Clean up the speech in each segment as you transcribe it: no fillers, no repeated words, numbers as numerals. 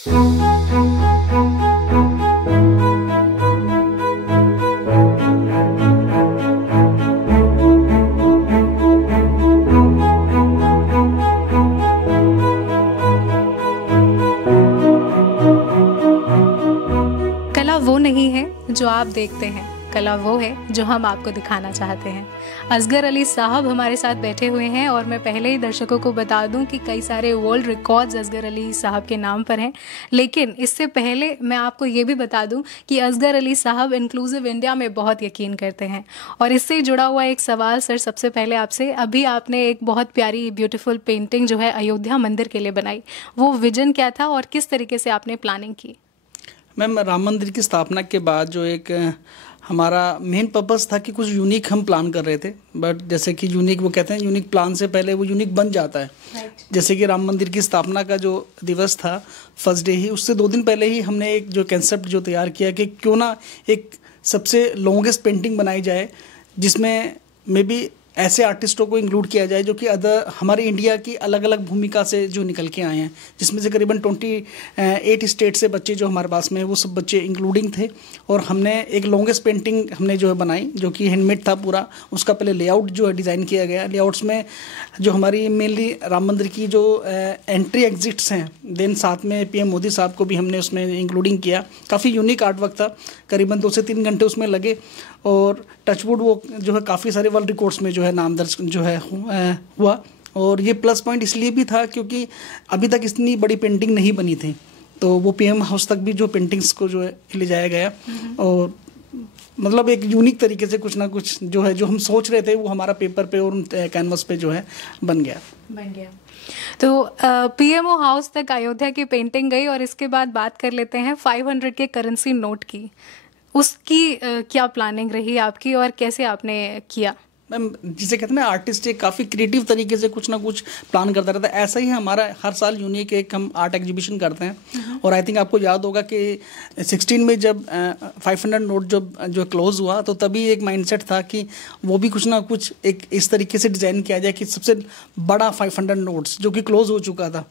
कला वो नहीं है जो आप देखते हैं, कला वो है जो हम आपको दिखाना चाहते हैं। असगर अली साहब हमारे साथ बैठे हुए हैं और मैं पहले ही दर्शकों को बता दूं कि कई सारे वर्ल्ड रिकॉर्ड्स असगर अली साहब के नाम पर हैं। लेकिन इससे पहले मैं आपको ये भी बता दूं कि असगर अली साहब इंक्लूसिव इंडिया में बहुत यकीन करते हैं। और इससे जुड़ा हुआ एक सवाल सर, सबसे पहले आपसे, अभी आपने एक बहुत प्यारी ब्यूटीफुल पेंटिंग जो है अयोध्या मंदिर के लिए बनाई, वो विजन क्या था और किस तरीके से आपने प्लानिंग की? मैम, राम मंदिर की स्थापना के बाद जो एक हमारा मेन पर्पस था कि कुछ यूनिक हम प्लान कर रहे थे, बट जैसे कि यूनिक, वो कहते हैं यूनिक प्लान से पहले वो यूनिक बन जाता है। जैसे कि राम मंदिर की स्थापना का जो दिवस था, फर्स्ट डे ही, उससे 2 दिन पहले ही हमने एक जो कंसेप्ट जो तैयार किया कि क्यों ना एक सबसे लॉन्गेस्ट पेंटिंग बनाई जाए, जिसमें मे बी ऐसे आर्टिस्टों को इंक्लूड किया जाए जो कि हमारे इंडिया की अलग अलग भूमिका से जो निकल के आए हैं, जिसमें से करीबन 28 स्टेट से बच्चे जो हमारे पास में, वो सब बच्चे इंक्लूडिंग थे। और हमने एक लॉन्गेस्ट पेंटिंग हमने जो है बनाई, जो कि हैंडमेड था पूरा। उसका पहले लेआउट जो है डिज़ाइन किया गया। लेआउट्स में जो हमारी मेनली राम मंदिर की जो एंट्री एग्जिट्स हैं, देन साथ में पीएम मोदी साहब को भी हमने उसमें इंक्लूडिंग किया। काफ़ी यूनिक आर्ट वर्क था, करीबन 2 से 3 घंटे उसमें लगे। और टचवुड वो जो है काफ़ी सारे वर्ल्ड रिकॉर्ड्स में जो है नाम दर्ज जो है हुआ। और ये प्लस पॉइंट इसलिए भी था क्योंकि अभी तक इतनी बड़ी पेंटिंग नहीं बनी थी, तो वो पीएम हाउस तक भी जो पेंटिंग्स को जो है ले जाया गया। और मतलब एक यूनिक तरीके से कुछ ना कुछ जो है, जो हम सोच रहे थे, वो हमारा पेपर पे और कैनवस पे जो है बन गया। तो पीएमओ हाउस तक अयोध्या की पेंटिंग गई। और इसके बाद बात कर लेते हैं 500 के करेंसी नोट की। उसकी क्या प्लानिंग रही आपकी और कैसे आपने किया? मैम, जिसे कहते हैं ना, आर्टिस्ट एक काफ़ी क्रिएटिव तरीके से कुछ ना कुछ प्लान करता रहता है। ऐसा ही हमारा हर साल यूनिक एक हम आर्ट एग्जीबिशन करते हैं। और आई थिंक आपको याद होगा कि 16 में जब 500 नोट जो क्लोज़ हुआ, तो तभी एक माइंडसेट था कि वो भी कुछ ना कुछ एक इस तरीके से डिज़ाइन किया जाए कि सबसे बड़ा 500 नोट्स जो कि क्लोज़ हो चुका था,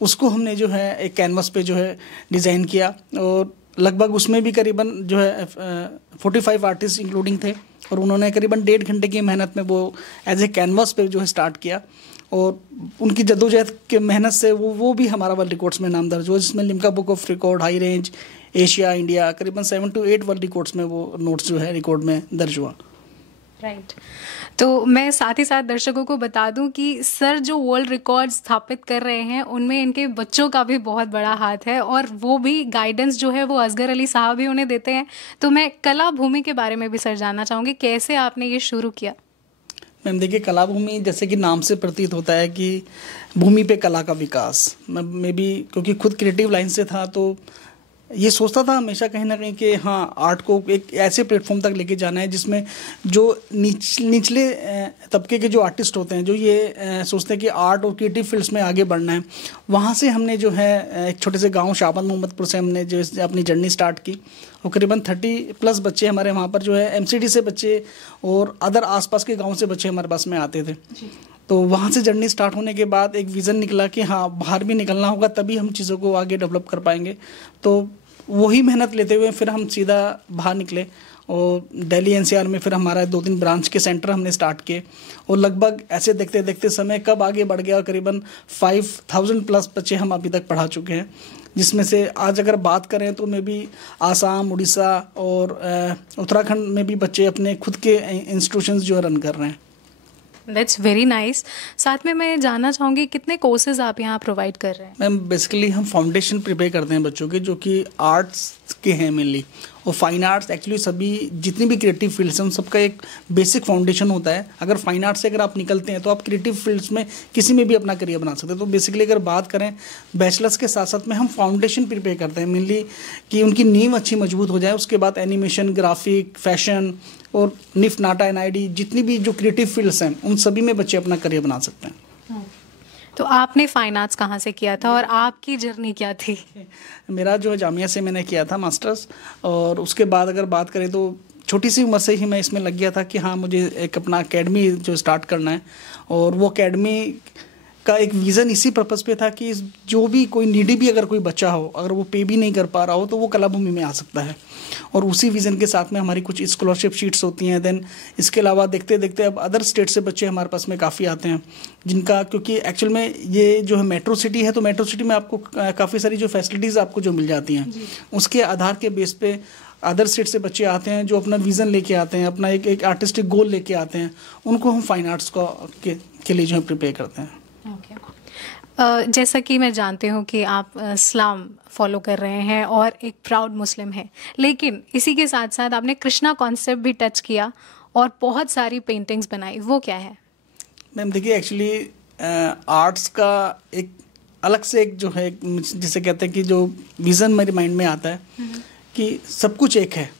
उसको हमने जो है एक कैनवस पे जो है डिज़ाइन किया। और लगभग उसमें भी करीबन जो है 45 आर्टिस्ट इंक्लूडिंग थे। और उन्होंने करीबन 1.5 घंटे की मेहनत में वो एज ए कैनवास पे जो है स्टार्ट किया। और उनकी जद्दोजहद के मेहनत से वो भी हमारा वर्ल्ड रिकॉर्ड्स में नाम दर्ज हुआ, जिसमें Limca book of record, high range, Asia, India, करीबन 7 to 8 वर्ल्ड रिकॉर्ड्स में वो नोट्स जो है रिकॉर्ड में दर्ज हुआ। राइट। तो मैं साथ ही साथ दर्शकों को बता दूं कि सर जो वर्ल्ड रिकॉर्ड स्थापित कर रहे हैं, उनमें इनके बच्चों का भी बहुत बड़ा हाथ है। और वो भी गाइडेंस जो है वो असगर अली साहब ही उन्हें देते हैं। तो मैं कला भूमि के बारे में भी सर जानना चाहूँगी, कैसे आपने ये शुरू किया? मैम देखिए, कला भूमि जैसे कि नाम से प्रतीत होता है कि भूमि पे कला का विकास। मैं भी क्योंकि खुद क्रिएटिव लाइन से था, तो ये सोचता था हमेशा कहीं ना कहीं कि हाँ, आर्ट को एक ऐसे प्लेटफॉर्म तक लेके जाना है जिसमें जो निचले तबके के जो आर्टिस्ट होते हैं, जो ये सोचते हैं कि आर्ट और क्रिएटिव फील्ड्स में आगे बढ़ना है, वहाँ से हमने जो है एक छोटे से गांव शाहबाद मोहम्मदपुर से हमने जो अपनी जर्नी स्टार्ट की। और करीबन 30+ बच्चे हमारे वहाँ पर जो है एमसीडी से बच्चे और अदर आसपास के गाँव से बच्चे हमारे पास में आते थे। तो वहाँ से जर्नी स्टार्ट होने के बाद एक विज़न निकला कि हाँ, बाहर भी निकलना होगा, तभी हम चीज़ों को आगे डेवलप कर पाएंगे। तो वही मेहनत लेते हुए फिर हम सीधा बाहर निकले और दिल्ली एनसीआर में फिर हमारा 2-3 ब्रांच के सेंटर हमने स्टार्ट किए। और लगभग ऐसे देखते देखते समय कब आगे बढ़ गया, करीबन 5000+ बच्चे हम अभी तक पढ़ा चुके हैं, जिसमें से आज अगर बात करें तो में भी आसाम, उड़ीसा और उत्तराखंड में भी बच्चे अपने खुद के इंस्टीट्यूशंस जो रन कर रहे हैं। That's very nice. साथ में मैं जानना चाहूँगी कितने कोर्सेज आप यहाँ प्रोवाइड कर रहे हैं? मैम बेसिकली हम फाउंडेशन प्रिपेयर करते हैं बच्चों के, जो कि आर्ट्स के हैं मेनली। और फाइन आर्ट्स एक्चुअली सभी जितनी भी क्रिएटिव फील्ड्स हैं उन सबका एक बेसिक फाउंडेशन होता है। अगर फाइन आर्ट्स से अगर आप निकलते हैं तो आप क्रिएटिव फील्ड्स में किसी में भी अपना करियर बना सकते हैं। तो बेसिकली अगर बात करें बैचलर्स के साथ साथ में हम फाउंडेशन प्रिपेयर करते हैं मेनली, कि उनकी नींव अच्छी मजबूत हो जाए। उसके बाद एनिमेशन, ग्राफिक, फैशन और निफ्ट, नाटा, एनआईडी, जितनी भी जो क्रिएटिव फील्ड्स हैं उन सभी में बच्चे अपना करियर बना सकते हैं। तो आपने फाइन आर्ट्स कहाँ से किया था और आपकी जर्नी क्या थी? मेरा जो जामिया से मैंने किया था मास्टर्स। और उसके बाद अगर बात करें तो छोटी सी उम्र से ही मैं इसमें लग गया था कि हाँ, मुझे एक अपना एकेडमी जो स्टार्ट करना है। और वो एकेडमी का एक विज़न इसी पर्पज़ पे था कि जो भी कोई नीडी भी अगर कोई बच्चा हो, अगर वो पे भी नहीं कर पा रहा हो तो वो कलाभूमि में आ सकता है। और उसी विज़न के साथ में हमारी कुछ स्कॉलरशिप शीट्स होती हैं। देन इसके अलावा देखते देखते अब अदर स्टेट से बच्चे हमारे पास में काफ़ी आते हैं, जिनका क्योंकि एक्चुअल में ये जो है मेट्रो सिटी है, तो मेट्रो सिटी में आपको काफ़ी सारी जो फैसिलिटीज़ आपको जो मिल जाती हैं, उसके आधार के बेस पे अदर स्टेट से बच्चे आते हैं जो अपना विज़न लेके आते हैं, अपना एक आर्टिस्टिक गोल लेके आते हैं, उनको हम फाइन आर्ट्स के लिए जो है प्रिपेयर करते हैं। जैसा कि मैं जानती हूँ कि आप इस्लाम फॉलो कर रहे हैं और एक प्राउड मुस्लिम है, लेकिन इसी के साथ साथ आपने कृष्णा कॉन्सेप्ट भी टच किया और बहुत सारी पेंटिंग्स बनाई, वो क्या है? मैम देखिए, एक्चुअली आर्ट्स का एक अलग से एक जो है, जिसे कहते हैं कि जो विज़न मेरे माइंड में आता है कि सब कुछ एक है।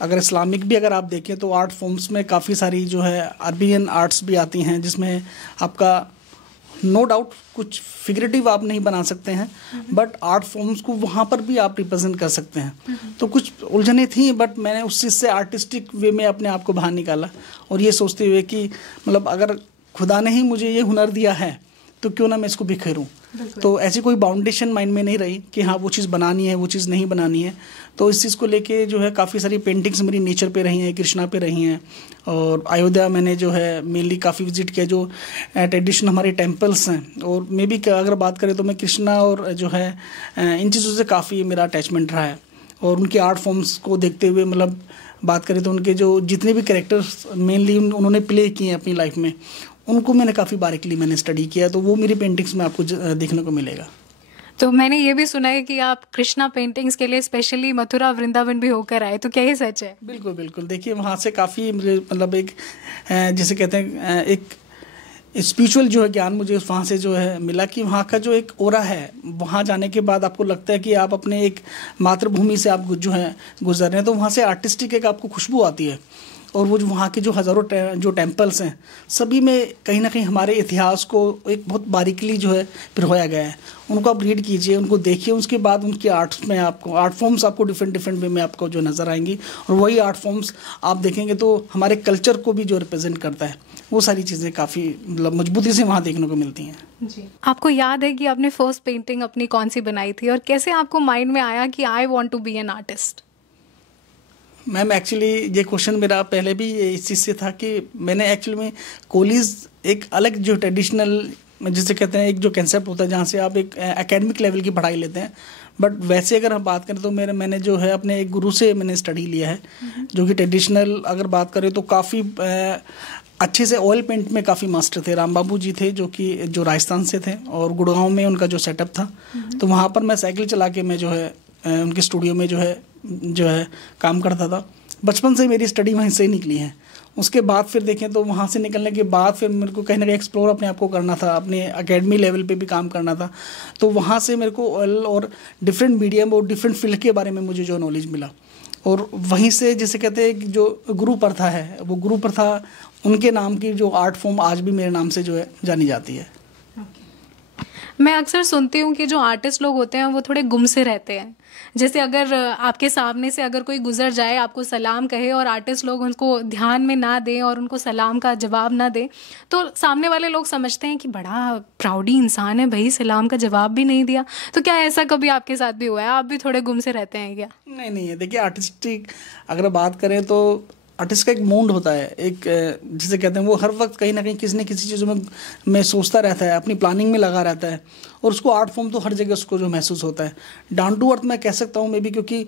अगर इस्लामिक भी अगर आप देखें तो आर्ट फॉर्म्स में काफ़ी सारी जो है अरबियन आर्ट्स भी आती हैं, जिसमें आपका नो डाउट कुछ फिगरेटिव आप नहीं बना सकते हैं, बट आर्ट फॉर्म्स को वहाँ पर भी आप रिप्रेजेंट कर सकते हैं। तो कुछ उलझने थी, बट मैंने उस चीज़ से आर्टिस्टिक वे में अपने आप को बाहर निकाला, और ये सोचते हुए कि मतलब अगर खुदा ने ही मुझे ये हुनर दिया है तो क्यों ना मैं इसको बिखेरूं। तो ऐसी कोई बाउंडेशन माइंड में नहीं रही कि हाँ वो चीज़ बनानी है, वो चीज़ नहीं बनानी है। तो इस चीज़ को लेके जो है काफ़ी सारी पेंटिंग्स मेरी नेचर पे रही हैं, कृष्णा पे रही हैं, और अयोध्या मैंने जो है मेनली काफ़ी विजिट किया, जो ट्रेडिशनल हमारे टेम्पल्स हैं। और मे बी अगर बात करें तो मैं कृष्णा और जो है इन चीज़ों से काफ़ी मेरा अटैचमेंट रहा है, और उनके आर्ट फॉर्म्स को देखते हुए मतलब बात करें तो उनके जो जितने भी कैरेक्टर्स मेनली उन्होंने प्ले किए हैं अपनी लाइफ में, उनको मैंने काफ़ी बारीकली मैंने स्टडी किया, तो वो मेरी पेंटिंग्स में आपको देखने को मिलेगा। तो मैंने ये भी सुना है कि आप कृष्णा पेंटिंग्स के लिए स्पेशली मथुरा वृंदावन भी होकर आए, तो क्या ये सच है? बिल्कुल बिल्कुल, देखिए वहाँ से काफ़ी मुझे मतलब एक जिसे कहते हैं एक स्पिरिचुअल जो है ज्ञान मुझे वहाँ से जो है मिला, कि वहाँ का जो एक ओरा है, वहाँ जाने के बाद आपको लगता है कि आप अपने एक मातृभूमि से आप जो है गुजर रहे हैं, तो वहाँ से आर्टिस्टिक एक आपको खुशबू आती है। और वो जो वहाँ के जो हज़ारों जो टेम्पल्स हैं, सभी में कहीं ना कहीं हमारे इतिहास को एक बहुत बारीकली जो है पिरोया गया है। उनको आप रीड कीजिए, उनको देखिए, उसके बाद उनकी आर्ट्स में आपको आर्ट फॉर्म्स आपको डिफरेंट वे में आपको जो नज़र आएंगी, और वही आर्ट फॉर्म्स आप देखेंगे तो हमारे कल्चर को भी जो रिप्रेजेंट करता है, वो सारी चीज़ें काफ़ी मतलब मजबूती से वहाँ देखने को मिलती हैं। जी, आपको याद है कि आपने फर्स्ट पेंटिंग अपनी कौन सी बनाई थी, और कैसे आपको माइंड में आया कि I want to be an artist? Ma'am actually ये क्वेश्चन मेरा पहले भी इस चीज़ से था कि मैंने एक्चुअली में कॉलेज एक अलग जो ट्रेडिशनल जिसे कहते हैं एक जो कंसेप्ट होता है जहाँ से आप एक एकेडमिक लेवल की पढ़ाई लेते हैं, बट वैसे अगर हम बात करें तो मैंने जो है अपने एक गुरु से मैंने स्टडी लिया है, जो कि ट्रेडिशनल अगर बात करें तो काफ़ी अच्छे से ऑयल पेंट में काफ़ी मास्टर थे। राम बाबू जी थे जो राजस्थान से थे, और गुड़गांव में उनका जो सेटअप था, तो वहाँ पर मैं साइकिल चला के मैं जो है उनके स्टूडियो में जो है काम करता था। बचपन से मेरी स्टडी वहीं से ही निकली है। उसके बाद फिर देखें तो वहाँ से निकलने के बाद फिर मेरे को कहीं ना कहीं एक्सप्लोर अपने आप को करना था, अपने एकेडमी लेवल पे भी काम करना था। तो वहाँ से मेरे को ऑयल और डिफरेंट मीडियम और डिफरेंट फील्ड के बारे में मुझे जो नॉलेज मिला, और वहीं से जिसे कहते हैं कि जो गुरु प्रथा है, वो गुरु प्रथा उनके नाम की जो आर्ट फॉर्म आज भी मेरे नाम से जो है जानी जाती है। मैं अक्सर सुनती हूँ कि जो आर्टिस्ट लोग होते हैं वो थोड़े गुम से रहते हैं। जैसे अगर आपके सामने से अगर कोई गुजर जाए, आपको सलाम कहे, और आर्टिस्ट लोग उनको ध्यान में ना दें और उनको सलाम का जवाब ना दें, तो सामने वाले लोग समझते हैं कि बड़ा प्राउडी इंसान है भाई, सलाम का जवाब भी नहीं दिया। तो क्या ऐसा कभी आपके साथ भी हुआ है? आप भी थोड़े गुम से रहते हैं क्या? नहीं है, देखिए आर्टिस्टिक अगर बात करें तो आर्टिस्ट का एक मूड होता है, एक जिसे कहते हैं वो हर वक्त कहीं ना कहीं किसी न किसी चीज़ों में सोचता रहता है, अपनी प्लानिंग में लगा रहता है, और उसको आर्ट फॉर्म तो हर जगह उसको जो महसूस होता है। डाउन टू अर्थ मैं कह सकता हूँ मे बी, क्योंकि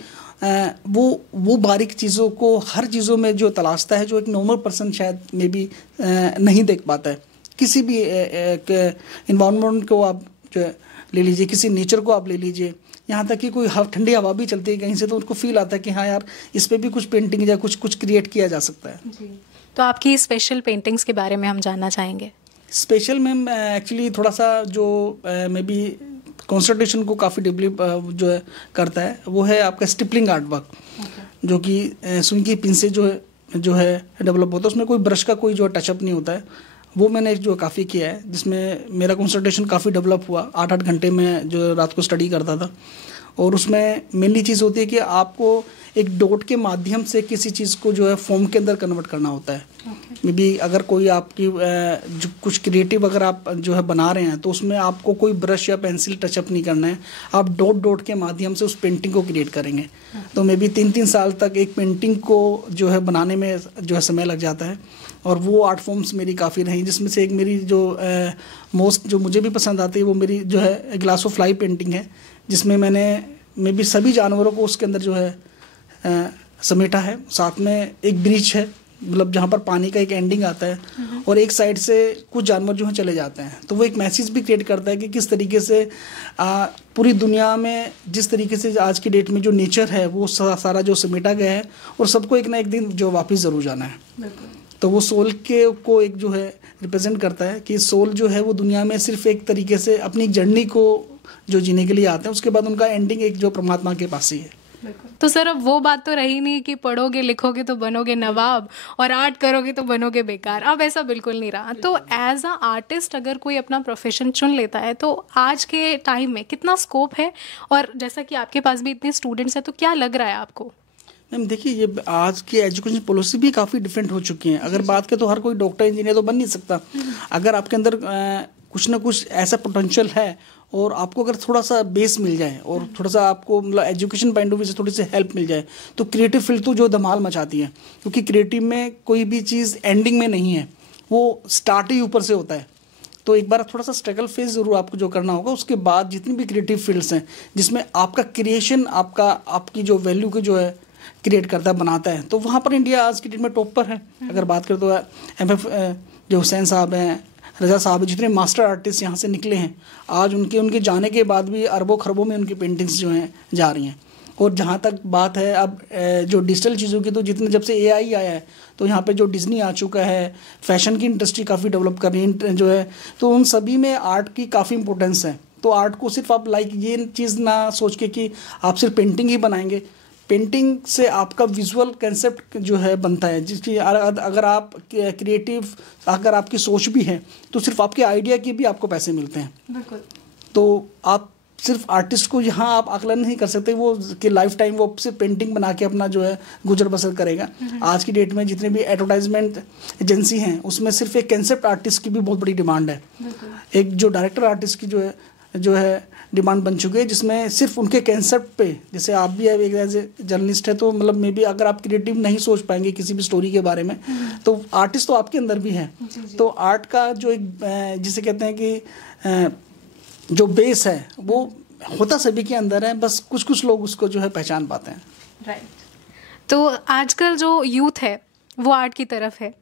वो बारीक चीज़ों को हर चीज़ों में जो तलाशता है, जो एक नॉर्मल पर्सन शायद मे बी नहीं देख पाता है। किसी भी इन्वायरमेंट को आप जो ले लीजिए, किसी नेचर को आप ले लीजिए, यहाँ तक कि कोई ठंडी हवा भी चलती है कहीं से, तो उनको फील आता है कि हाँ यार, इस पे भी कुछ पेंटिंग या कुछ क्रिएट किया जा सकता है। जी, तो आपकी स्पेशल पेंटिंग्स के बारे में हम जानना चाहेंगे। स्पेशल मैम एक्चुअली थोड़ा सा जो मे बी कॉन्सेंट्रेशन को काफ़ी डीपली जो है करता है, वो है आपका स्टिपलिंग आर्ट वर्क, जो कि सुई की पिन से जो है डेवलप होता है। उसमें कोई ब्रश का कोई जो टचअप नहीं होता है। वो मैंने जो काफ़ी किया है, जिसमें मेरा कंसंट्रेशन काफ़ी डेवलप हुआ। 8-8 घंटे में जो रात को स्टडी करता था, और उसमें मेनली चीज़ होती है कि आपको एक डॉट के माध्यम से किसी चीज़ को जो है फॉर्म के अंदर कन्वर्ट करना होता है। मे बी अगर कोई आपकी जो कुछ क्रिएटिव अगर आप जो है बना रहे हैं तो उसमें आपको कोई ब्रश या पेंसिल टचअप नहीं करना है, आप डॉट डॉट के माध्यम से उस पेंटिंग को क्रिएट करेंगे। तो मे बी 3-3 साल तक एक पेंटिंग को जो है बनाने में जो है समय लग जाता है। और वो आर्ट फॉर्म्स मेरी काफ़ी रही, जिसमें से एक मेरी जो मोस्ट जो मुझे भी पसंद आती है वो मेरी जो है ग्लास ऑफ लाइफ पेंटिंग है, जिसमें मैंने मे बी सभी जानवरों को उसके अंदर जो है समेटा है। साथ में एक ब्रिज है, मतलब जहाँ पर पानी का एक एंडिंग आता है और एक साइड से कुछ जानवर जो हैं चले जाते हैं। तो वो एक मैसेज भी क्रिएट करता है कि किस तरीके से पूरी दुनिया में जिस तरीके से आज की डेट में जो नेचर है वो सारा जो समेटा गया है और सबको एक ना एक दिन जो वापस ज़रूर जाना है। तो वो सोल के को एक जो है रिप्रेजेंट करता है कि सोल जो है वो दुनिया में सिर्फ एक तरीके से अपनी जर्नी को जो जीने के लिए आते हैं, उसके बाद उनका एंडिंग एक जो परमात्मा के पास ही है। तो सर अब वो बात तो रही नहीं कि पढ़ोगे लिखोगे तो बनोगे नवाब और आर्ट करोगे तो बनोगे बेकार, अब ऐसा बिल्कुल नहीं रहा। तो एज अ आर्टिस्ट अगर कोई अपना प्रोफेशन चुन लेता है तो आज के टाइम में कितना स्कोप है, और जैसा कि आपके पास भी इतने स्टूडेंट्स हैं तो क्या लग रहा है आपको? मैम देखिए, ये आज की एजुकेशन पॉलिसी भी काफ़ी डिफरेंट हो चुकी है। अगर बात करें तो हर कोई डॉक्टर इंजीनियर तो बन नहीं सकता। अगर आपके अंदर कुछ ना कुछ ऐसा पोटेंशियल है और आपको अगर थोड़ा सा बेस मिल जाए और थोड़ा सा आपको मतलब एजुकेशन पॉइंट ऑफ व्यू से थोड़ी सी हेल्प मिल जाए तो क्रिएटिव फील्ड तो जो धमाल मचाती है। क्योंकि क्रिएटिव में कोई भी चीज़ एंडिंग में नहीं है, वो स्टार्ट ही ऊपर से होता है। तो एक बार थोड़ा सा स्ट्रगल फेज ज़रूर आपको जो करना होगा, उसके बाद जितनी भी क्रिएटिव फील्ड्स हैं जिसमें आपका क्रिएशन आपकी जो वैल्यू के जो है क्रिएट करता है, बनाता है, तो वहाँ पर इंडिया आज की डेट में टॉप पर है। अगर बात करें तो MF जो हुसैन साहब हैं, रजा साहब, जितने मास्टर आर्टिस्ट यहाँ से निकले हैं, आज उनके जाने के बाद भी अरबों खरबों में उनकी पेंटिंग्स जो हैं जा रही हैं। और जहाँ तक बात है अब जो डिजिटल चीज़ों की, तो जितने जब से AI आया है तो यहाँ पे जो डिज्नी आ चुका है, फैशन की इंडस्ट्री काफ़ी डेवलप कर रही है जो है, तो उन सभी में आर्ट की काफ़ी इंपॉर्टेंस है। तो आर्ट को सिर्फ आप ये चीज़ ना सोच के कि आप सिर्फ पेंटिंग ही बनाएंगे, पेंटिंग से आपका विजुअल कंसेप्ट जो है बनता है, जिसकी अगर आप क्रिएटिव अगर आपकी सोच भी है तो सिर्फ आपके आइडिया के भी आपको पैसे मिलते हैं। बिल्कुल। तो आप सिर्फ आर्टिस्ट को यहाँ आप आकलन नहीं कर सकते वो कि लाइफ टाइम वो सिर्फ पेंटिंग बना के अपना जो है गुजर बसर करेगा। आज की डेट में जितने भी एडवर्टाइजमेंट एजेंसी हैं उसमें सिर्फ एक कंसेप्ट आर्टिस्ट की भी बहुत बड़ी डिमांड है। एक जो डायरेक्टर आर्टिस्ट की जो है डिमांड बन चुकी है, जिसमें सिर्फ उनके कंसेप्ट पे, जैसे आप भी एक एज ए जर्नलिस्ट है तो मतलब मे बी अगर आप क्रिएटिव नहीं सोच पाएंगे किसी भी स्टोरी के बारे में तो आर्टिस्ट तो आपके अंदर भी है। तो आर्ट का जो एक जिसे कहते हैं कि जो बेस है वो होता सभी के अंदर है, बस कुछ कुछ लोग उसको जो है पहचान पाते हैं। राइट। तो आजकल जो यूथ है वो आर्ट की तरफ है,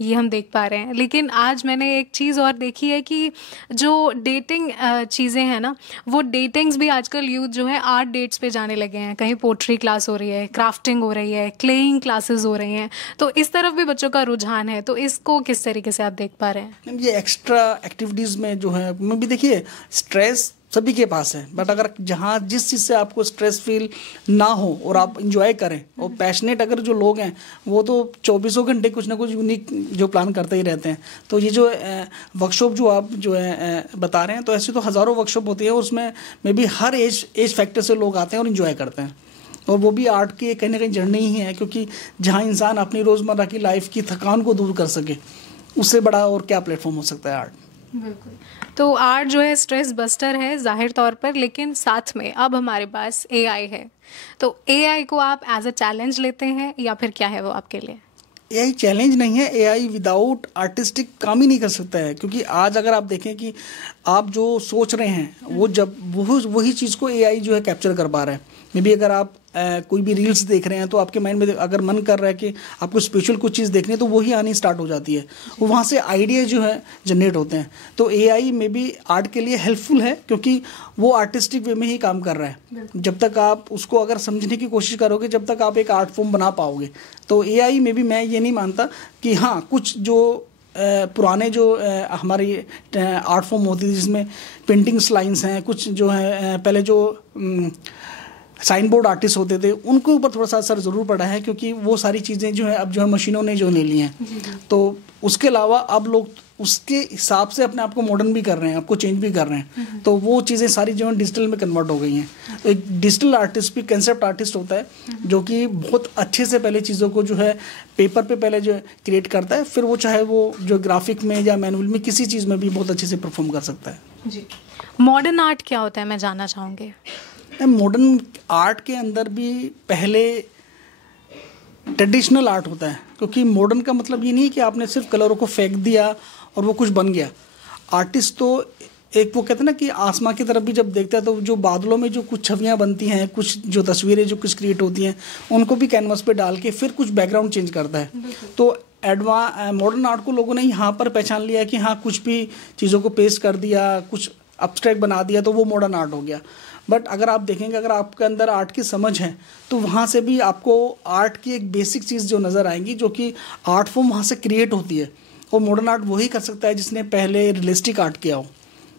ये हम देख पा रहे हैं। लेकिन आज मैंने एक चीज़ और देखी है कि जो डेटिंग चीज़ें हैं ना, वो डेटिंग्स भी आजकल यूथ जो है आर्ट डेट्स पे जाने लगे हैं। कहीं पोट्री क्लास हो रही है, क्राफ्टिंग हो रही है, क्लेइंग क्लासेस हो रही हैं, तो इस तरफ भी बच्चों का रुझान है। तो इसको किस तरीके से आप देख पा रहे हैं? ये एक्स्ट्रा एक्टिविटीज़ में जो है मैं भी देखिए, स्ट्रेस सभी के पास है, बट अगर जहाँ जिस चीज़ से आपको स्ट्रेस फील ना हो और आप इंजॉय करें, और पैशनेट अगर जो लोग हैं वो तो 24 घंटे कुछ ना कुछ यूनिक जो प्लान करते ही रहते हैं। तो ये जो वर्कशॉप जो आप जो है बता रहे हैं, तो ऐसे तो हज़ारों वर्कशॉप होती है, उसमें may be her age factor से लोग आते हैं और इन्जॉय करते हैं। और वो भी आर्ट की कहीं ना कहीं जर्नी ही है, क्योंकि जहाँ इंसान अपनी रोज़मर्रा की लाइफ की थकान को दूर कर सके, उससे बड़ा और क्या प्लेटफॉर्म हो सकता है आर्ट। बिल्कुल। तो आर्ट जो है स्ट्रेस बस्टर है जाहिर तौर पर, लेकिन साथ में अब हमारे पास AI है। तो AI को आप एज अ चैलेंज लेते हैं या फिर क्या है वो आपके लिए? AI चैलेंज नहीं है, AI विदाउट आर्टिस्टिक काम ही नहीं कर सकता है। क्योंकि आज अगर आप देखें कि आप जो सोच रहे हैं वो जब वही चीज़ को AI जो है कैप्चर कर पा रहा है। मे बी अगर आप कोई भी रील्स देख रहे हैं तो आपके माइंड में अगर मन कर रहा है कि आपको स्पेशल कुछ चीज़ देखनी है तो वही आनी स्टार्ट हो जाती है, वो वहाँ से आइडिया जो है जनरेट होते हैं। तो AI में भी आर्ट के लिए हेल्पफुल है, क्योंकि वो आर्टिस्टिक वे में ही काम कर रहा है। जब तक आप उसको अगर समझने की कोशिश करोगे, जब तक आप एक आर्ट फॉर्म बना पाओगे। तो AI में भी मैं ये नहीं मानता कि हाँ, कुछ जो पुराने जो हमारी आर्ट फॉर्म होती थी जिसमें पेंटिंग्स लाइन्स हैं, कुछ जो है पहले जो साइन बोर्ड आर्टिस्ट होते थे, उनके ऊपर थोड़ा सा असर ज़रूर पड़ा है, क्योंकि वो सारी चीज़ें जो है अब जो है मशीनों ने जो ले ली हैं। तो उसके अलावा अब लोग उसके हिसाब से अपने आप को मॉडर्न भी कर रहे हैं, आपको चेंज भी कर रहे हैं। तो वो चीज़ें सारी जो है डिजिटल में कन्वर्ट हो गई हैं। तो एक डिजिटल आर्टिस्ट भी कंसेप्ट आर्टिस्ट होता है जो कि बहुत अच्छे से पहले चीज़ों को जो है पेपर पे पहले जो क्रिएट करता है, फिर वो चाहे वो जो ग्राफिक में या मैनुअल में किसी चीज़ में भी बहुत अच्छे से परफॉर्म कर सकता है। जी, मॉडर्न आर्ट क्या होता है, मैं जानना चाहूँगी। मॉडर्न आर्ट के अंदर भी पहले ट्रेडिशनल आर्ट होता है, क्योंकि मॉडर्न का मतलब ये नहीं कि आपने सिर्फ कलरों को फेंक दिया और वो कुछ बन गया। आर्टिस्ट तो एक वो कहते हैं ना कि आसमां की तरफ भी जब देखता है तो जो बादलों में जो कुछ छवियां बनती हैं, कुछ जो तस्वीरें जो कुछ क्रिएट होती हैं, उनको भी कैनवस पे डाल के फिर कुछ बैकग्राउंड चेंज करता है। तो मॉडर्न आर्ट को लोगों ने यहाँ पर पहचान लिया कि हाँ, कुछ भी चीज़ों को पेस्ट कर दिया, कुछ अब्स्ट्रैक्ट बना दिया तो वो मॉडर्न आर्ट हो गया। बट अगर आप देखेंगे, अगर आपके अंदर आर्ट की समझ है तो वहाँ से भी आपको आर्ट की एक बेसिक चीज़ जो नज़र आएंगी, जो कि आर्ट फॉर्म वहाँ से क्रिएट होती है। और मॉडर्न आर्ट वही कर सकता है जिसने पहले रियलिस्टिक आर्ट किया हो,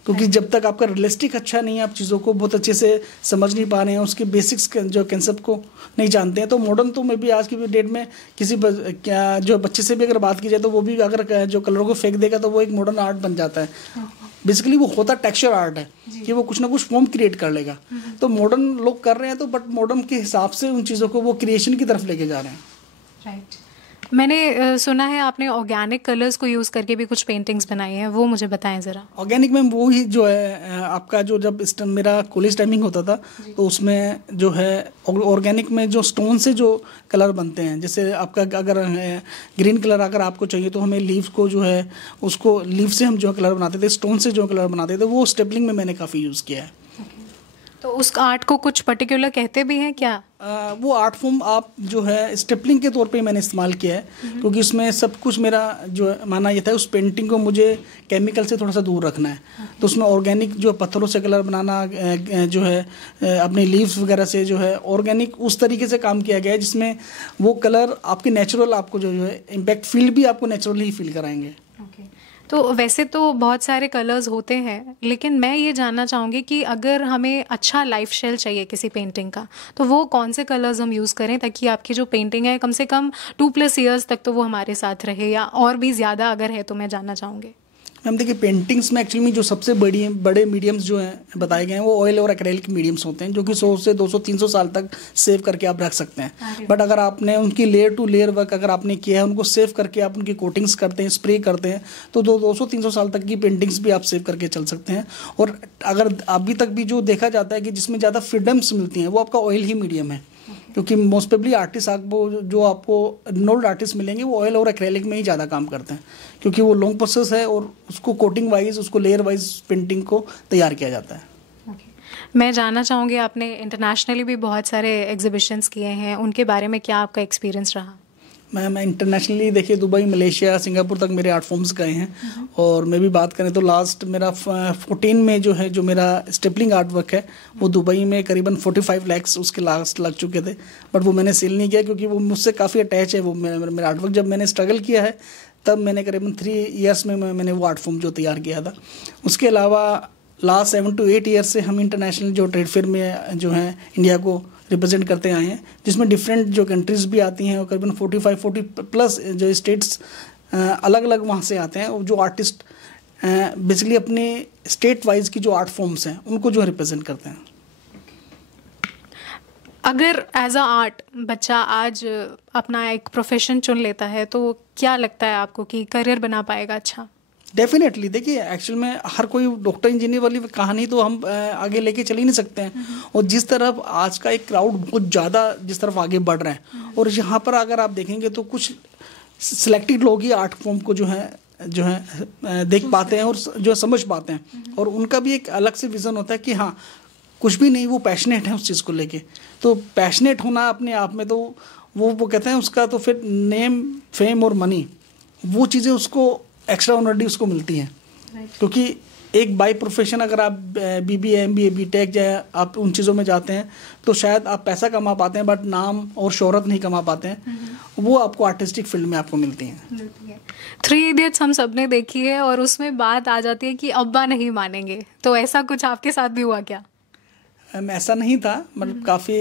क्योंकि जब तक आपका रियलिस्टिक अच्छा नहीं है, आप चीज़ों को बहुत अच्छे से समझ नहीं पा रहे हैं, उसके बेसिक्स जो कंसेप्ट को नहीं जानते हैं, तो मॉडर्न तो मैं भी आज की डेट में किसी जो बच्चे से भी अगर बात की जाए तो वो भी अगर जो कलरों को फेंक देगा तो वो एक मॉडर्न आर्ट बन जाता है। बेसिकली वो होता टेक्सचर आर्ट है कि वो कुछ ना कुछ फॉर्म क्रिएट कर लेगा। तो मॉडर्न लोग कर रहे हैं, तो बट मॉडर्न के हिसाब से उन चीज़ों को वो क्रिएशन की तरफ लेके जा रहे हैं। राइट। मैंने सुना है आपने ऑर्गेनिक कलर्स को यूज़ करके भी कुछ पेंटिंग्स बनाई हैं, वो मुझे बताएं ज़रा। ऑर्गेनिक में वो ही जो है आपका जो जब मेरा कॉलेज टाइमिंग होता था तो उसमें जो है ऑर्गेनिक में जो स्टोन से जो कलर बनते हैं, जैसे आपका अगर ग्रीन कलर अगर आपको चाहिए तो हमें लीव्स को जो है उसको लीव से हम जो कलर बनाते थे, स्टोन से जो कलर बनाते थे, वो स्टेपलिंग में मैंने काफ़ी यूज़ किया है। तो उस आर्ट को कुछ पर्टिकुलर कहते भी हैं क्या? वो आर्ट फॉर्म आप जो है स्टेपलिंग के तौर पे मैंने इस्तेमाल किया है, क्योंकि उसमें सब कुछ मेरा जो माना ये था, उस पेंटिंग को मुझे केमिकल से थोड़ा सा दूर रखना है। तो उसमें ऑर्गेनिक जो पत्थरों से कलर बनाना जो है अपने लीव्स वगैरह से जो है ऑर्गेनिक उस तरीके से काम किया गया है जिसमें वो कलर आपके नेचुरल आपको जो है इम्पैक्ट फील भी आपको नेचुरली ही फील कराएंगे। तो वैसे तो बहुत सारे कलर्स होते हैं, लेकिन मैं ये जानना चाहूँगी कि अगर हमें अच्छा लाइफ स्टाइल चाहिए किसी पेंटिंग का, तो वो कौन से कलर्स हम यूज़ करें ताकि आपकी जो पेंटिंग है कम से कम 2+ ईयर्स तक तो वो हमारे साथ रहे, या और भी ज़्यादा अगर है तो मैं जानना चाहूँगी। मैम देखिए, पेंटिंग्स में एक्चुअली जो सबसे बड़े मीडियम्स जो हैं बताए गए हैं वो ऑयल और एक्रेलिक मीडियम्स होते हैं, जो कि 100 से 200 300 साल तक सेव करके आप रख सकते हैं। बट अगर आपने उनकी लेयर टू लेयर वर्क अगर आपने किया है, उनको सेव करके आप उनकी कोटिंग्स करते हैं, स्प्रे करते हैं, तो 200-300 साल तक की पेंटिंग्स भी आप सेव करके चल सकते हैं। और अगर अभी तक भी जो देखा जाता है कि जिसमें ज़्यादा फ्रीडम्स मिलती हैं वो आपका ऑयल ही मीडियम है, क्योंकि मोस्ट प्रोबेबली आर्टिस्ट जो आपको नोल्ड आर्टिस्ट मिलेंगे वो ऑयल और एक्रेलिक में ही ज़्यादा काम करते हैं, क्योंकि वो लॉन्ग प्रोसेस है और उसको कोटिंग वाइज उसको लेयर वाइज पेंटिंग को तैयार किया जाता है। मैं जानना चाहूँगी, आपने इंटरनेशनली भी बहुत सारे एग्जीबिशंस किए हैं, उनके बारे में क्या आपका एक्सपीरियंस रहा? मैं इंटरनेशनली देखिए दुबई, मलेशिया, सिंगापुर तक मेरे आर्ट फॉर्म्स गए हैं। और मैं भी बात करें तो लास्ट मेरा 14 में जो है जो मेरा स्टेपलिंग आर्ट वर्क है वो दुबई में करीबन 45 लाख उसके लास्ट लग चुके थे, बट वो मैंने सेल नहीं किया क्योंकि वो मुझसे काफ़ी अटैच है। वो मेरा आर्ट वर्क जब मैंने स्ट्रगल किया है तब मैंने करीबन 3 ईयर्स में मैंने वो आर्ट फॉर्म जो तैयार किया था। उसके अलावा लास्ट 7 to 8 ईयर्स से हम इंटरनेशनल जो ट्रेड फेयर में जो है इंडिया को रिप्रेजेंट करते आए हैं, जिसमें डिफरेंट जो कंट्रीज़ भी आती हैं और करीबन 40+ जो स्टेट्स अलग अलग वहाँ से आते हैं, जो आर्टिस्ट बेसिकली अपने स्टेट वाइज की जो आर्ट फॉर्म्स हैं उनको जो रिप्रेजेंट करते हैं। अगर एज अ आर्ट बच्चा आज अपना एक प्रोफेशन चुन लेता है तो क्या लगता है आपको कि करियर बना पाएगा अच्छा? डेफिनेटली, देखिए एक्चुअल में हर कोई डॉक्टर इंजीनियर वाली कहानी तो हम आगे लेके चल ही नहीं सकते हैं। और जिस तरफ आज का एक क्राउड बहुत ज़्यादा जिस तरफ आगे बढ़ रहा है, और यहाँ पर अगर आप देखेंगे तो कुछ सिलेक्टेड लोग ही आर्ट फॉर्म को जो है देख पाते हैं और जो समझ पाते हैं, और उनका भी एक अलग से विज़न होता है कि हाँ कुछ भी नहीं, वो पैशनेट है उस चीज़ को लेके। तो पैशनेट होना अपने आप में तो वो कहते हैं उसका तो फिर नेम, फेम और मनी वो चीज़ें उसको एक्स्ट्रा ऑनरडी उसको मिलती हैं। क्योंकि एक बाय प्रोफेशन अगर आप BBA, MBA, BTech या आप उन चीज़ों में जाते हैं तो शायद आप पैसा कमा पाते हैं, बट नाम और शोहरत नहीं कमा पाते हैं। वो आपको आर्टिस्टिक फील्ड में आपको मिलती हैं। 3 इडियट्स हम सब ने देखी है और उसमें बात आ जाती है कि अब्बा नहीं मानेंगे, तो ऐसा कुछ आपके साथ भी हुआ क्या? ऐसा नहीं था, मतलब काफ़ी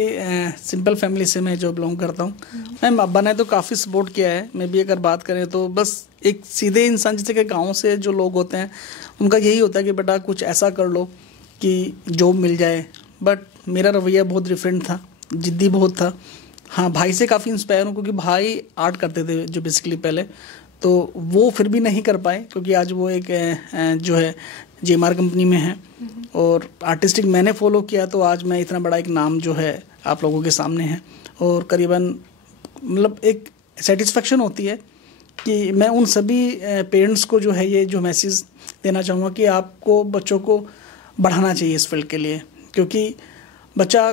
सिंपल फैमिली से मैं जो बिलोंग करता हूँ। मैम अब्बा ने तो काफ़ी सपोर्ट किया है। मैं भी अगर बात करें तो बस एक सीधे इंसान जैसे कि गांव से जो लोग होते हैं उनका यही होता है कि बेटा कुछ ऐसा कर लो कि जॉब मिल जाए, बट मेरा रवैया बहुत डिफरेंट था, जिद्दी बहुत था। हाँ, भाई से काफ़ी इंस्पायर हूँ क्योंकि भाई आर्ट करते थे जो बेसिकली पहले, तो वो फिर भी नहीं कर पाए क्योंकि आज वो एक जो है JMR कंपनी में है और आर्टिस्टिक मैंने फॉलो किया, तो आज मैं इतना बड़ा एक नाम जो है आप लोगों के सामने है। और करीबन मतलब एक सेटिस्फेक्शन होती है कि मैं उन सभी पेरेंट्स को जो है ये जो मैसेज देना चाहूँगा कि आपको बच्चों को बढ़ाना चाहिए इस फील्ड के लिए, क्योंकि बच्चा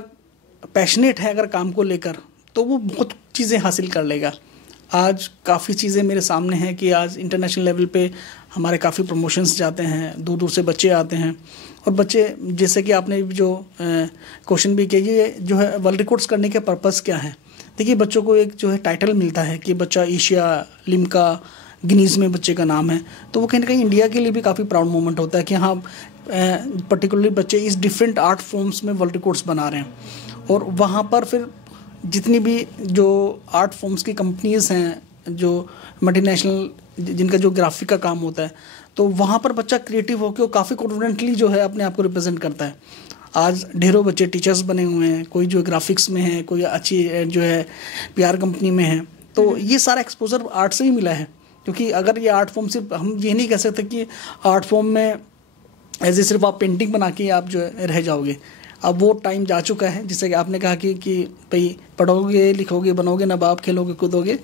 पैशनेट है अगर काम को लेकर तो वो बहुत चीज़ें हासिल कर लेगा। आज काफ़ी चीज़ें मेरे सामने हैं कि आज इंटरनेशनल लेवल पे हमारे काफ़ी प्रमोशंस जाते हैं, दूर दूर से बच्चे आते हैं। और बच्चे जैसे कि आपने जो क्वेश्चन भी किया, ये जो है वर्ल्ड रिकॉर्ड्स करने के पर्पस क्या है। देखिए बच्चों को एक जो है टाइटल मिलता है कि बच्चा एशिया, लिम्का, गिनीज़ में बच्चे का नाम है, तो वो कहीं ना कहीं इंडिया के लिए भी काफ़ी प्राउड मोमेंट होता है कि हाँ पर्टिकुलरली बच्चे इस डिफरेंट आर्ट फॉर्म्स में वर्ल्ड रिकॉर्ड्स बना रहे हैं। और वहाँ पर फिर जितनी भी जो आर्ट फॉर्म्स की कंपनीज़ हैं, जो मल्टीनेशनल जिनका जो ग्राफिक का काम होता है, तो वहाँ पर बच्चा क्रिएटिव होकर काफ़ी कॉन्फिडेंटली जो है अपने आप को रिप्रेजेंट करता है। आज ढेरों बच्चे टीचर्स बने हुए हैं, कोई जो ग्राफिक्स में है, कोई अच्छी जो है PR कंपनी में है। तो ये सारा एक्सपोजर आर्ट से ही मिला है, क्योंकि अगर ये आर्ट फॉर्म सिर्फ हम ये नहीं कह सकते कि आर्ट फॉर्म में ऐसे सिर्फ आप पेंटिंग बना के आप जो है रह जाओगे। अब वो टाइम जा चुका है, जिससे कि आपने कहा कि भाई पढ़ोगे, लिखोगे, बनोगे नवाब, खेलोगे, कूदोगे,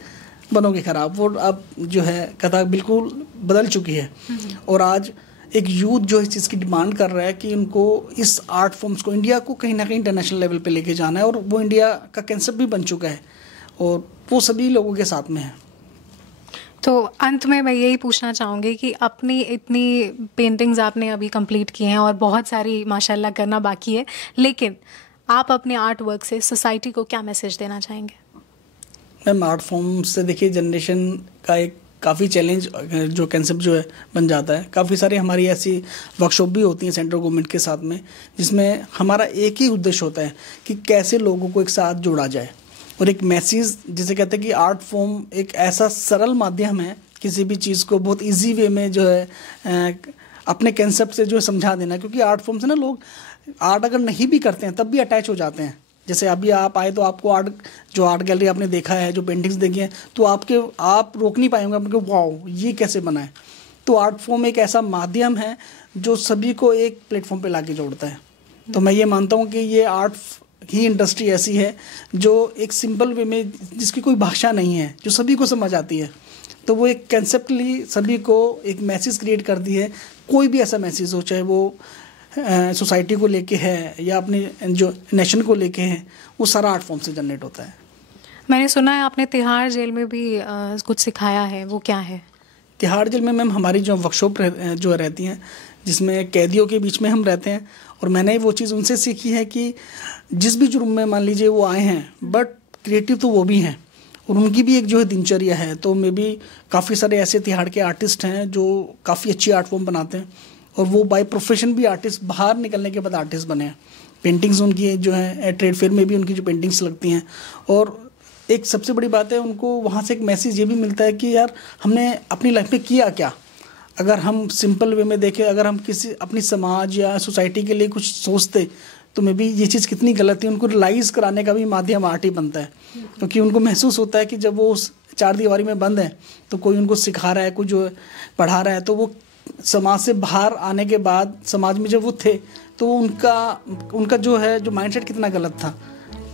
बनोगे खराब। वो अब जो है कथा बिल्कुल बदल चुकी है। और आज एक यूथ जो इस चीज़ की डिमांड कर रहा है कि उनको इस आर्ट फॉर्म्स को, इंडिया को कहीं ना कहीं इंटरनेशनल लेवल पे लेके जाना है। और वो इंडिया का कंसेप्ट भी बन चुका है और वो सभी लोगों के साथ में है। तो अंत में मैं यही पूछना चाहूँगी कि अपनी इतनी पेंटिंग्स आपने अभी कंप्लीट की हैं और बहुत सारी माशाल्लाह करना बाकी है, लेकिन आप अपने आर्ट वर्क से सोसाइटी को क्या मैसेज देना चाहेंगे? मैम आर्ट फॉर्म से देखिए जनरेशन का एक काफ़ी चैलेंज जो कंसेप्ट जो है बन जाता है। काफ़ी सारी हमारी ऐसी वर्कशॉप भी होती हैं सेंट्रल गवर्नमेंट के साथ में, जिसमें हमारा एक ही उद्देश्य होता है कि कैसे लोगों को एक साथ जोड़ा जाए और एक मैसेज, जिसे कहते हैं कि आर्ट फॉर्म एक ऐसा सरल माध्यम है किसी भी चीज़ को बहुत इजी वे में जो है अपने कंसेप्ट से जो है समझा देना। क्योंकि आर्ट फॉर्म से ना लोग आर्ट अगर नहीं भी करते हैं तब भी अटैच हो जाते हैं। जैसे अभी आप आए तो आपको आर्ट गैलरी आपने देखा है, जो पेंटिंग्स देखी हैं, तो आप रोक नहीं पाएंगे, आपको वाओ ये कैसे बना है। तो आर्ट फॉर्म एक ऐसा माध्यम है जो सभी को एक प्लेटफॉर्म पे लाके जोड़ता है। तो मैं ये मानता हूँ कि ये आर्ट ही इंडस्ट्री ऐसी है जो एक सिंपल वे में, जिसकी कोई भाषा नहीं है, जो सभी को समझ आती है, तो वो एक कंसेप्टली सभी को एक मैसेज क्रिएट करती है। कोई भी ऐसा मैसेज हो, चाहे वो सोसाइटी को लेके है या अपने जो नेशन को लेके है, वो सारा आर्ट फॉर्म से जनरेट होता है। मैंने सुना है आपने तिहाड़ जेल में भी कुछ सिखाया है, वो क्या है? तिहाड़ जेल में मैम हमारी जो वर्कशॉप जो रहती हैं, जिसमें कैदियों के बीच में हम रहते हैं, और मैंने वो चीज़ उनसे सीखी है कि जिस भी जुर्म में मान लीजिए वो आए हैं, बट क्रिएटिव तो वो भी हैं और उनकी भी एक जो है दिनचर्या है। तो मे भी काफ़ी सारे ऐसे तिहाड़ के आर्टिस्ट हैं जो काफ़ी अच्छी आर्ट फॉर्म बनाते हैं और वो बाय प्रोफेशन भी आर्टिस्ट, बाहर निकलने के बाद आर्टिस्ट बने हैं। पेंटिंग्स उनकी जो है ट्रेड फेयर में भी उनकी जो पेंटिंग्स लगती हैं। और एक सबसे बड़ी बात है, उनको वहाँ से एक मैसेज ये भी मिलता है कि यार हमने अपनी लाइफ में किया क्या। अगर हम सिंपल वे में देखें, अगर हम किसी अपनी समाज या सोसाइटी के लिए कुछ सोचते तो मे बी ये चीज़ कितनी गलत है, उनको रियलाइज़ कराने का भी माध्यम आर्ट ही बनता है। क्योंकि उनको महसूस होता है कि जब वो उस चार दीवारी में बंद है तो कोई उनको सिखा रहा है, कोई जो पढ़ा रहा है, तो वो समाज से बाहर आने के बाद, समाज में जब वो थे तो उनका जो है जो माइंडसेट कितना गलत था।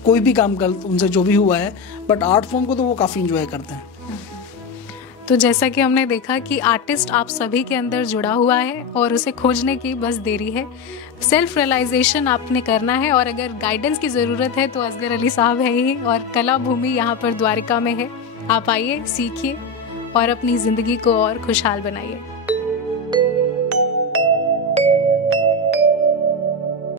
कोई भी काम गलत उनसे जो भी हुआ है, बट आर्ट फॉर्म को तो वो काफ़ी इंजॉय करते हैं। तो जैसा कि हमने देखा कि आर्टिस्ट आप सभी के अंदर जुड़ा हुआ है और उसे खोजने की बस देरी है। सेल्फ रियलाइजेशन आपने करना है और अगर गाइडेंस की ज़रूरत है तो असगर अली साहब है ही, और कला भूमि यहाँ पर द्वारिका में है। आप आइए, सीखिए और अपनी ज़िंदगी को और खुशहाल बनाइए।